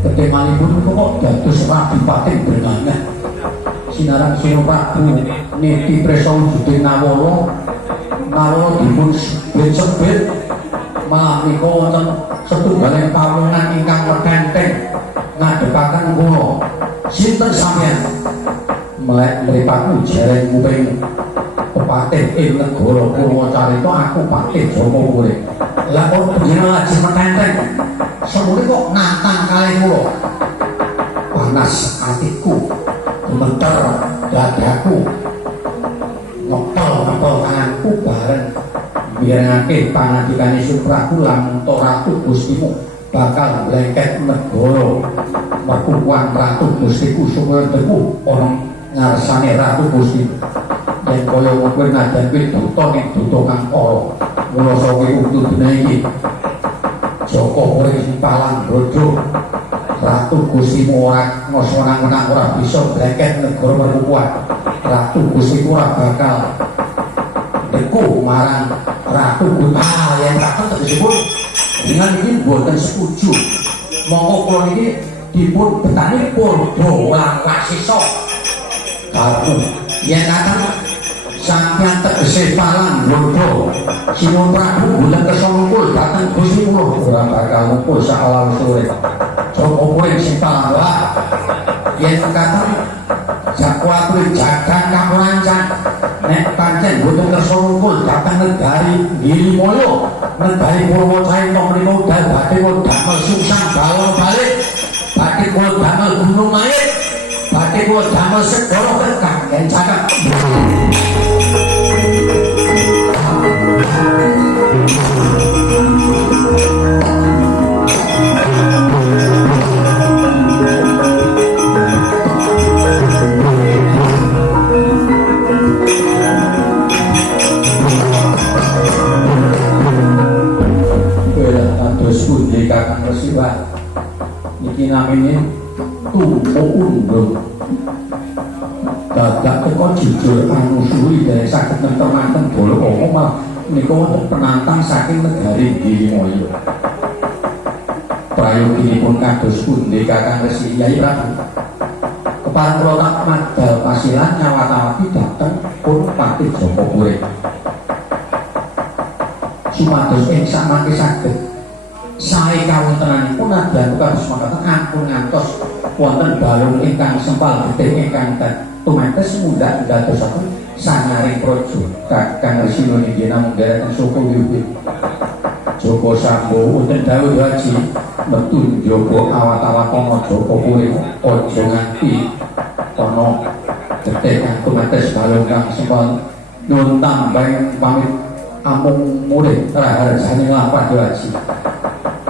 Ketemanipun kok dados Adipati Brengana. Sinarang Sino Prabu niti presa wujuding Nawala. Nawala dipun sebet malah menika wonten setunggaling pawongan ingkang metenteng ngadegaken kula. Sinten sampeyan? Melek mripaku jareng kuping pepatih ing negara Purwacarita aku Patih Joko Urip. Lah kok panjenengan lajeng metenteng? Semule kok nantang kalih kula. Panas atiku, gemeter dadaku, ngepel-ngepel tanganku bareng mirengake pangadikane Prabu Lamanta Ratu Gustimu bakal mlengket negara Pakuwan Ratu Gustiku supaya teku ana ngarsane Ratu Gusti. Yen kaya kowe najan kuwi duta ning duta kang ala. Mula sawi utuh dina iki Joko Urip Simpalan Brojo Ratu Gustimu ora ngosonang-menang ora bisa mlengket negara Pakuwan. Ratu Gustiku ora bakal deku marang Ratu Gustimu yang kakek tersebut dengan ini buatan setuju. Monggo kula niki dipun betani Purba Wasisa. Kalau yen kakek sampeyan tegese palang Brojo Sino Prabu bulan kesongkul datang Gusti kula ora bakal ngumpul saala sore. Joko Urip Simpalan wae. Yen kakek Jakwatri jagang kamurancan nek pancen boten kersa ngumpul datang negari Girimaya negari Purwacarita mriku udah badhe damel Sungsang Balong balik badhe kula damel Gunung Mayit badhe kula damel segara Kekang yen cakep. Kakang Resiwan niki namine Tumpu Undung dadak teko jujur anusuri dari saged nentemaken bola omah menika wonten penantang saking negari Girimaya. Prayoginipun kados pundi Kakang Resi Yai Prabu? Kepareng kula madal pasilan nyawat-awati dhateng pun Patih Joko Urip. Sumados ing samangke saged sae kawontenanipun nadyan kados makaten ampun ngantos wonten balung ingkang sempal getih ingkang tumetes mundhak dadosaken sangaring praja Kakang Resina niki namung dereken saka wiwit Joko Sambo wonten dawuh Haji metu Joko awat-awat ana Joko Urip aja nganti ana getih kang tumetes balung kang sempal nyuwun tambahing pamit ampun mulih raharjane lampah Haji.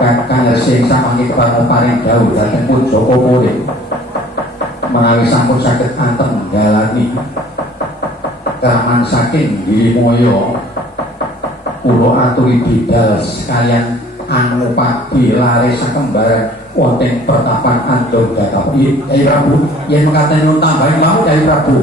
Kakang Resi samangke kepareng paring dawuh dhateng pun Joko Urip menawi sampun saged anteng ngalani keraman saking Girimaya kula aturi bidal sekalian anupadi laris sakembaran wonten pertapan Andong Gatapi. Yai Prabu yen mekaten nyuwun tambahin mawon Yai Prabu.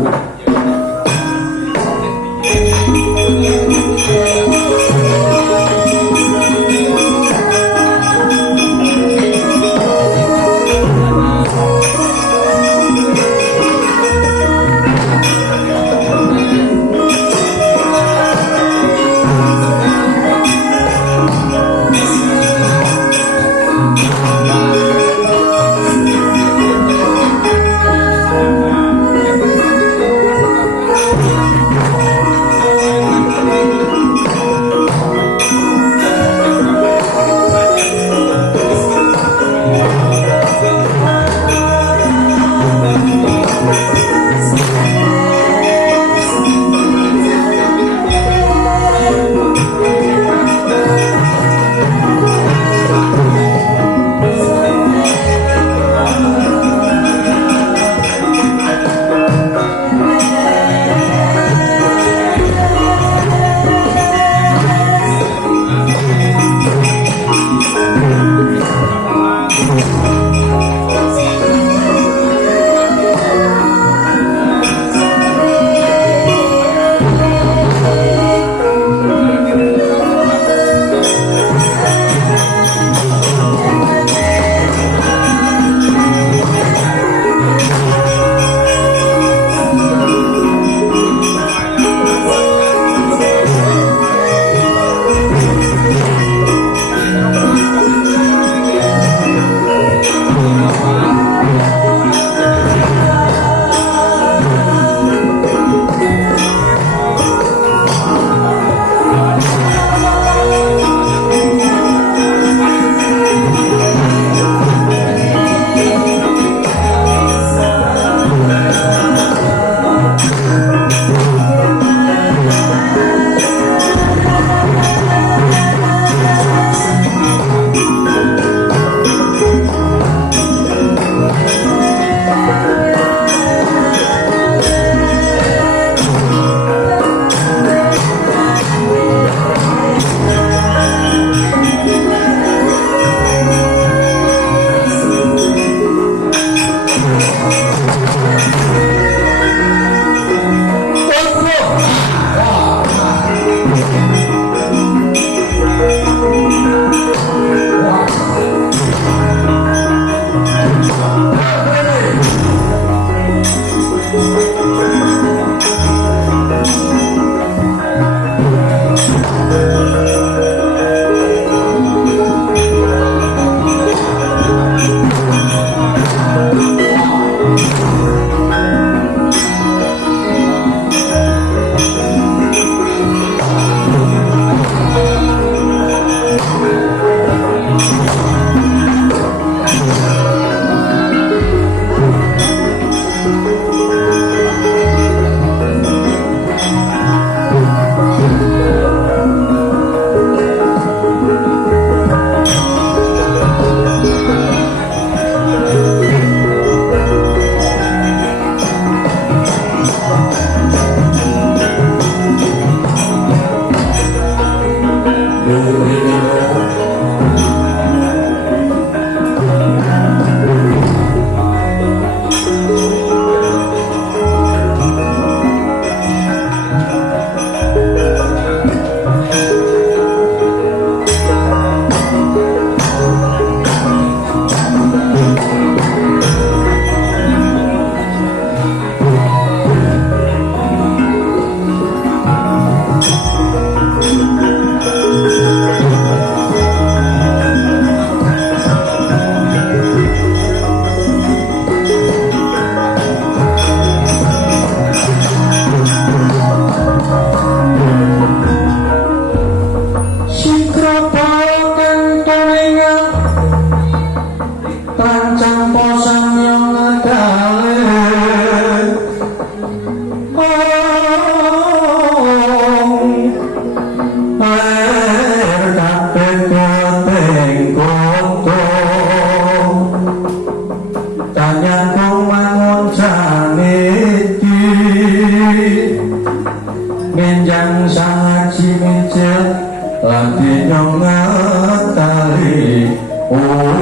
menjang saji micil lan dinyong ngatali woi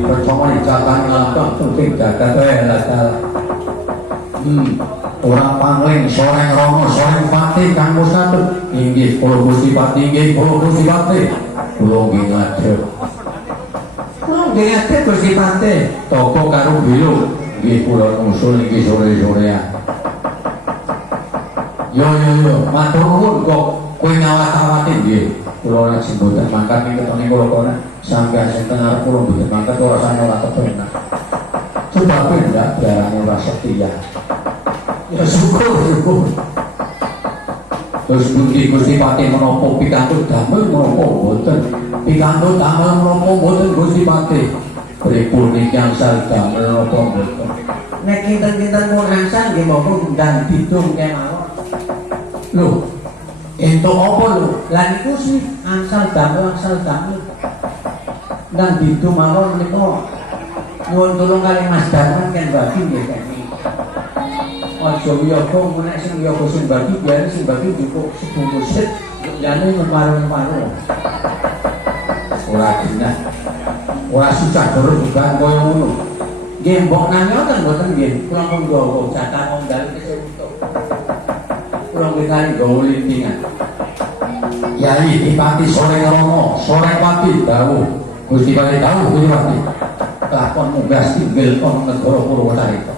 percuma dicatat ngapa penting jagat lah orang pangling soreng romo soreng pati kang musatu inggih kula Gusti Pati inggih kula Gusti Pati kula nggih ngadhep nggih ngadhep Gusti Pati toko karo bilo nggih kula nusul iki sore-sorean yo matur nuwun kok kowe ngawat-awati nggih kula ora jemboten mangkat ing ketone kula kono sampeyan sing teng arep kula mboten mangkat ora sane ora kepenak coba pendak darane ora setia ya syukur terus Gusti Pati menapa pikantuk damel menapa boten pikantuk damel menapa boten Gusti Pati pripun ingkang sal damel menapa boten nek kinten-kinten pun angsal nggih monggo ndang didung kemawon lho entuk apa lho lan iku sih angsal damel ndang didung mawon menika nyuwun tulung kali Mas Darman kan bagi nggih kan aja wiyaga menek sing wiyaga sing bagi biar sing bagi cukup sebungkusit jane memparu-paru ora dina ora susah terus bukan koyo ngono nggih mbok nanyoten mboten nggih kula monggo jatah mondal kesuwun kula nggih nggawa lintingan Yai Dipati sore romo sore pati dawuh Gusti Pati dawuh Gusti Pati lakon munggah tinggil ana negara Purwocarita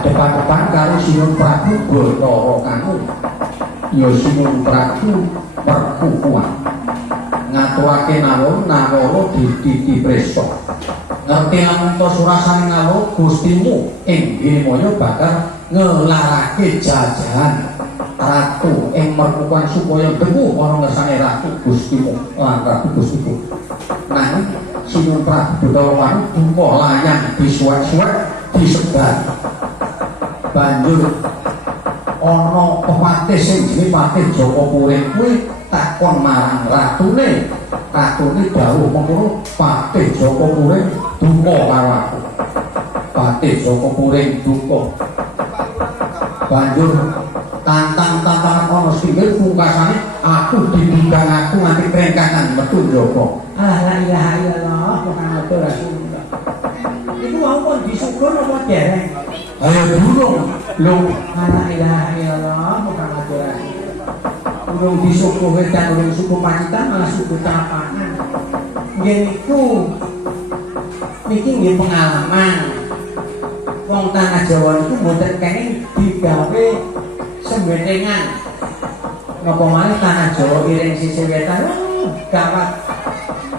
depan-depan karo Sinun Prabu Bathara Kanu ya Sinun Prabu Perkukuan ngaturake nawara dititi presa ngerti lamun to surasane ngawur Gustimu ing Girimoyo bakal ngelarake jajahan ratu ing Perkukuan supaya dewu ana ngersane ratu Gustimu lan ratu Gustimu nanging Sinun Prabu Bathara Kanu duka layang disuwek-suwek disebar banjur ana pepatih sing jenenge Patih Jaka Puring kuwi takon marang ratune dawuh mengkono Patih Jaka Puring duka karo aku Patih Jaka Puring duka banjur tantang ana singgil pungkasane aku dibundang aku nganti krengkangan metu njaba la ilaha illallah Muhammadur Rasulullah iku mau pun disukur apa dereng ayo durung lho la ilaha illallah Muhammadur Rasulullah urung disukur wedan urung suku Pacitan malah suku Tapangan nggih niku niki nggih pengalaman wong tanah Jawa niku mboten kenging digawe sembentengan napa malih tanah Jawa iring sisih wetan gawat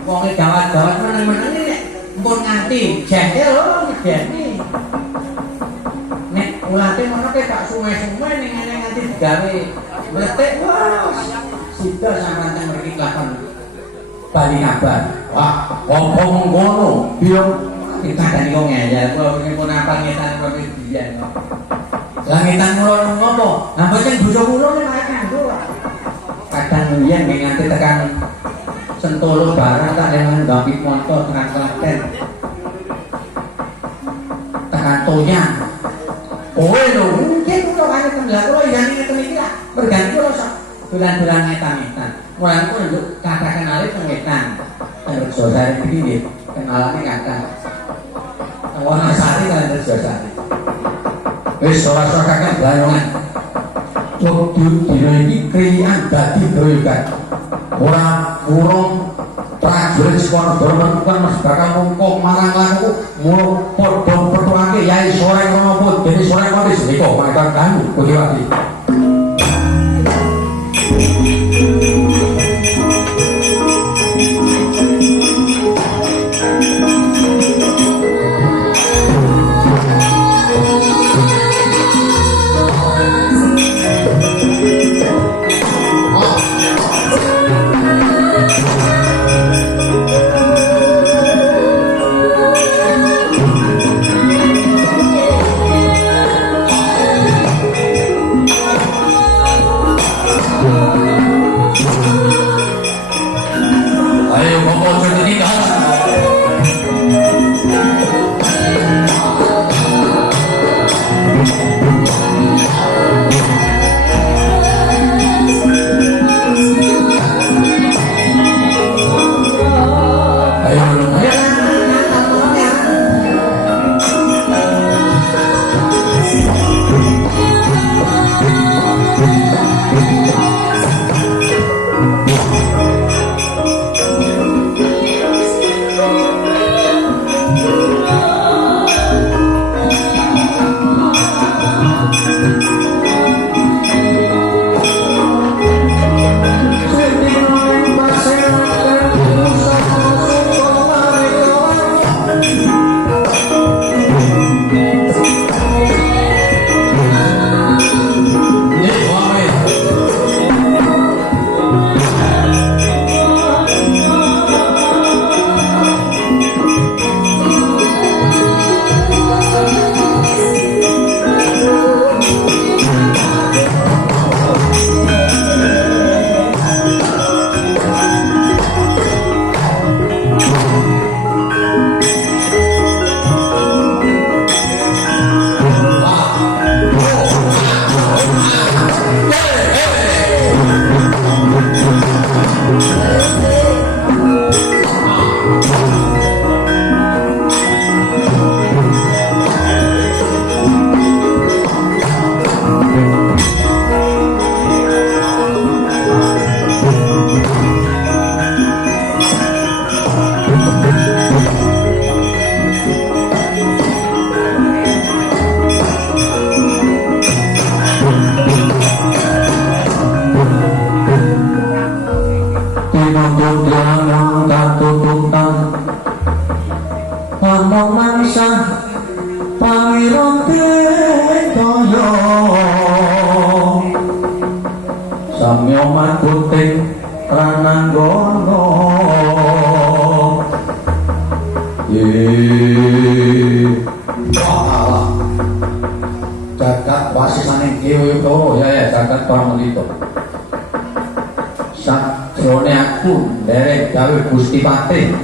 wonge gawat-gawat meneng-meneng nek mpun nganti jengkel lho ngedeni nek ulate ngono ke gak suwe-suwe ning ngene nganti digawe mletik wah sida sampeyan teng mriki lakon bali ngabar wah apa ngono biyo kita kan wong ngeyel kula pengen pun apa ngetan kok biyen langitan kula ngopo napa sing bojo kula nek kanggo kadang yen nganti tekan Sentolo barang tak dengan David Monto tekan Klaten tekan Toyang kowe lho mungkin kula kaya tembak kula yang ngeten iki lah berganti kula sak bulan-bulan ngetan-ngetan mulane kula njuk kata kenale teng ngetan terus sare iki nggih kenalane kata ora sare kan terus sare wis ora kakek blayongan waktu dina iki kriyan dadi groyogan ora urung prajurit saka negara kan Mas bakal mungkung marang laku mulu padha petuake Yai Soreng Romo dene Soreng Waris nika mangkat kanggo Kudiwati tansah pangirote kaya samya makuting rananggana jagat wasisaning Kiyoyotoro ya jagat Pramudita sakjroning aku nderek gawe Gusti Patih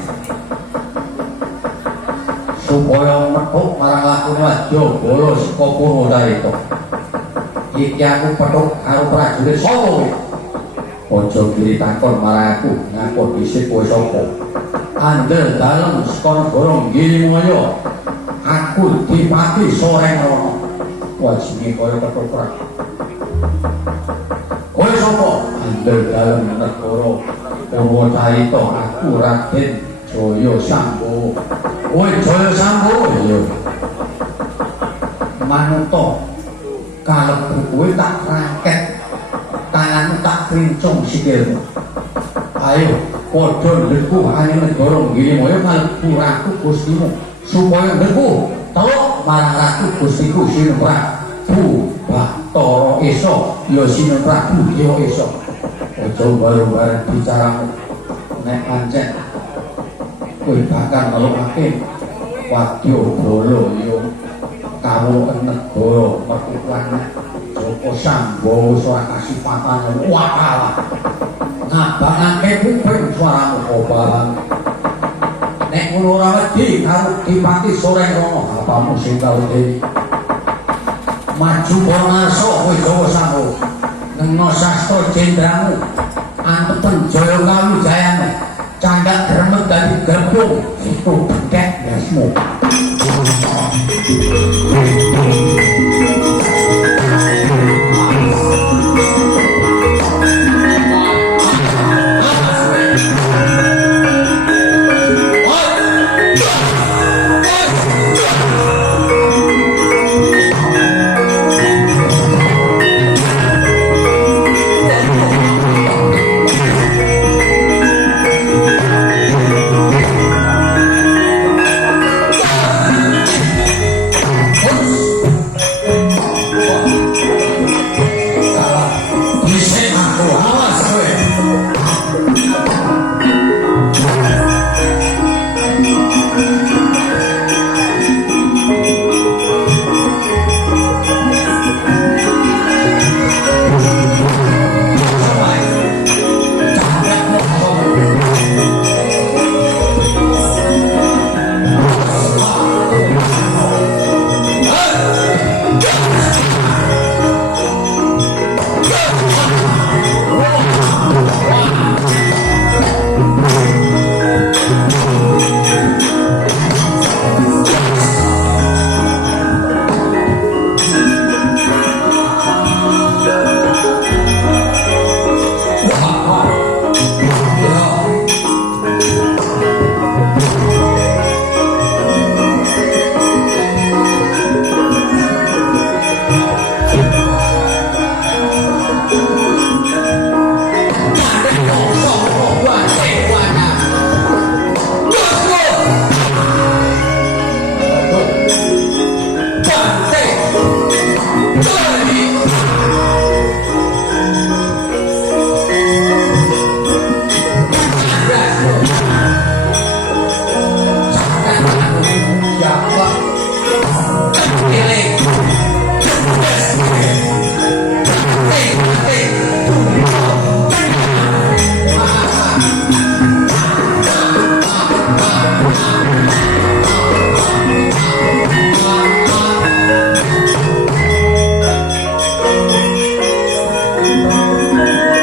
supaya metuk marang lakune Wajabala saka Purwodarita iki aku petuk karo prajurit sapa aja kiri takon marang aku ngaku dhisik kowe sapa andel dalem saka negara Girimaya aku Dipati Soreng Rono wajine kaya petuk perang kowe sapa andel dalem negara Purwodarita aku Raden Jaya Sambo kowe Jaya Sambo ya manut kalebu kowe tak rangket tanganmu tak krincung sikilmu ayo padha ndheku ane negara Girimaya kalebu ratu Gustimu supaya ndheku teluk marang ratu Gustiku Sinu Prabu Bathara Esa ya Sinu Prabu Dewa Esa aja bareng-bareng bicaramu nek pancen kowe bakal ngelukake Wadyabala ya kawula negara Mekukuan Joko Sambo ora kasipatan wakalah ngabangake kuping suaramu obang nek ngono ora wedi karo Dipati Soreng Rono apamu sing karo dhewe maju bonarsa kowe Jawa Sambo nengno sastra jendramu antepen jaya kawijayamu candhak gremet dadi gabung itu bedhek dasmu